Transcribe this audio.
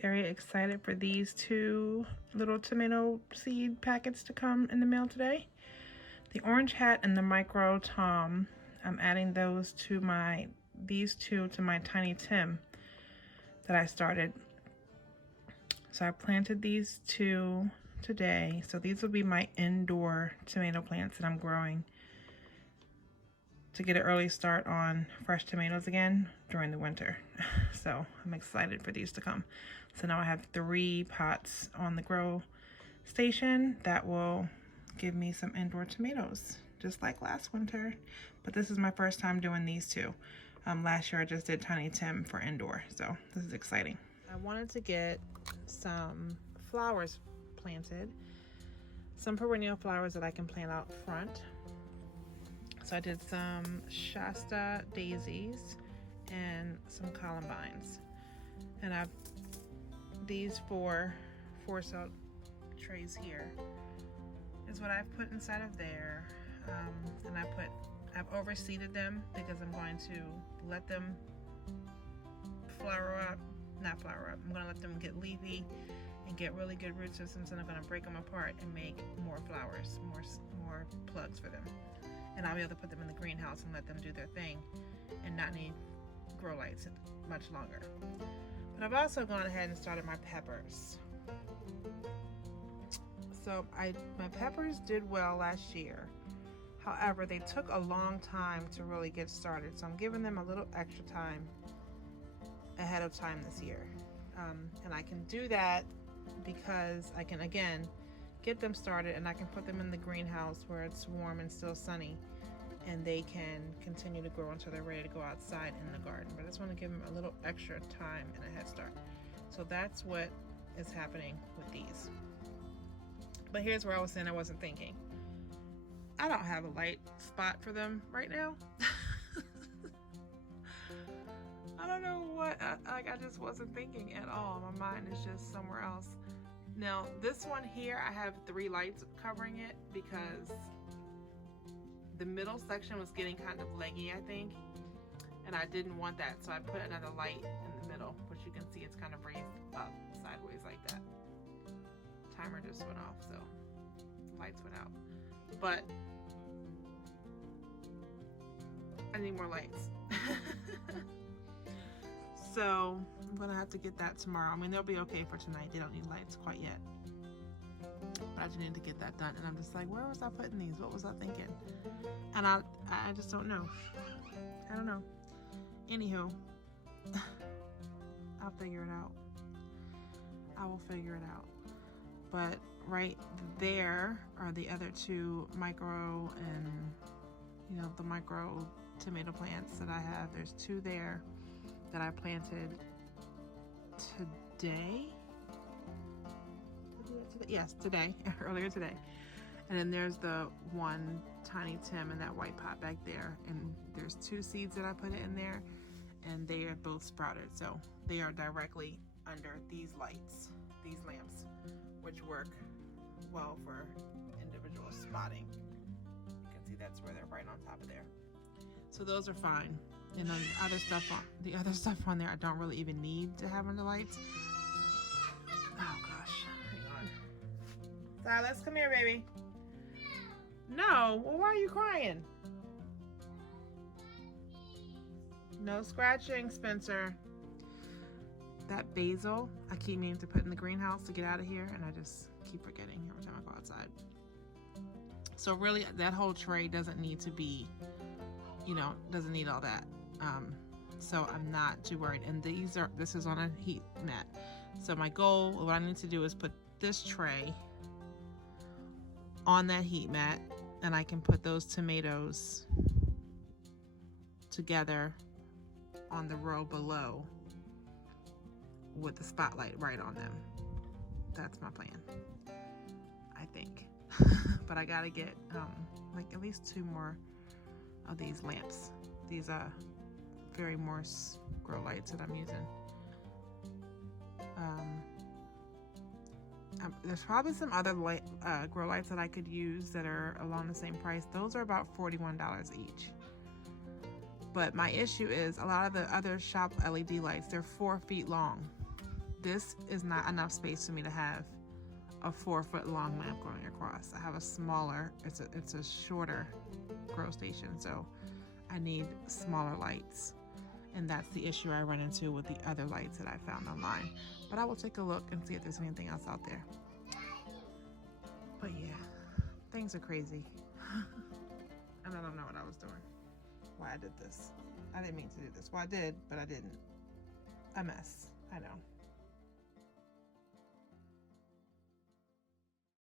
Very excited for these two little tomato seed packets to come in the mail today. The orange hat and the micro tom, I'm adding these two to my Tiny Tim that I started. So I planted these two today. So these will be my indoor tomato plants that I'm growing to get an early start on fresh tomatoes again during the winter. So I'm excited for these to come. So now I have 3 pots on the grow station that will give me some indoor tomatoes, just like last winter. But this is my first time doing these two. Last year I just did Tiny Tim for indoor, so this is exciting. I wanted to get some flowers planted, some perennial flowers that I can plant out front. So I did some Shasta daisies and some columbines. And I've these 4 cell trays here is what I've put inside of there. And I've overseeded them because I'm going to let them not flower up. I'm gonna let them get leafy and get really good root systems, and I'm gonna break them apart and make more flowers, more plugs for them. And I'll be able to put them in the greenhouse and let them do their thing and not need grow lights much longer. But I've also gone ahead and started my peppers. So my peppers did well last year. However, they took a long time to really get started. So I'm giving them a little extra time ahead of time this year. And I can do that because I can, again, get them started and I can put them in the greenhouse where it's warm and still sunny, and they can continue to grow until they're ready to go outside in the garden. But I just want to give them a little extra time and a head start. So that's what is happening with these. But here's where I was saying I wasn't thinking. I don't have a light spot for them right now. I don't know what, I just wasn't thinking at all. My mind is just somewhere else. Now, this one here, I have 3 lights covering it because the middle section was getting kind of leggy, I think, and I didn't want that, so I put another light in the middle, which you can see it's kind of raised up sideways like that. Timer just went off, so lights went out. But I need more lights. So I'm gonna have to get that tomorrow. I mean, they'll be okay for tonight. They don't need lights quite yet. But I just need to get that done. And I'm just like, where was I putting these? What was I thinking? And I just don't know. I don't know. Anywho, I'll figure it out. I will figure it out. But right there are the other 2 micro and, the micro tomato plants that I have. There's 2 there that I planted today. Yes, today, earlier today. And then there's the one Tiny Tim in that white pot back there. And there's 2 seeds that I put in there, and they are both sprouted. So they are directly under these lights, these lamps, which work well for individual spotting. You can see that's where they're right on top of there. So those are fine. And then the other stuff on there I don't really even need to have under lights. Oh gosh, hang on. Silas, come here, baby. No, well, why are you crying? No scratching, Spencer. That basil, I keep meaning to put in the greenhouse to get out of here, and I just keep forgetting every time I go outside. So really, that whole tray doesn't need to be, doesn't need all that. So I'm not too worried. And this is on a heat mat. So my goal, what I need to do is put this tray on that heat mat, and I can put those tomatoes together on the row below with the spotlight right on them. That's my plan, I think. But I gotta get like at least 2 more of these lamps. These Very Morse grow lights that I'm using. There's probably some other grow lights that I could use that are along the same price. Those are about $41 each. But my issue is a lot of the other shop LED lights, they're 4 feet long. this is not enough space for me to have a 4-foot long lamp going across. I have a smaller, it's a shorter grow station, so I need smaller lights. And that's the issue I run into with the other lights that I found online. But I will take a look and see if there's anything else out there. But yeah, things are crazy. And I don't know what I was doing. Why I did this. I didn't mean to do this. Well, I did, but I didn't. A mess. I know.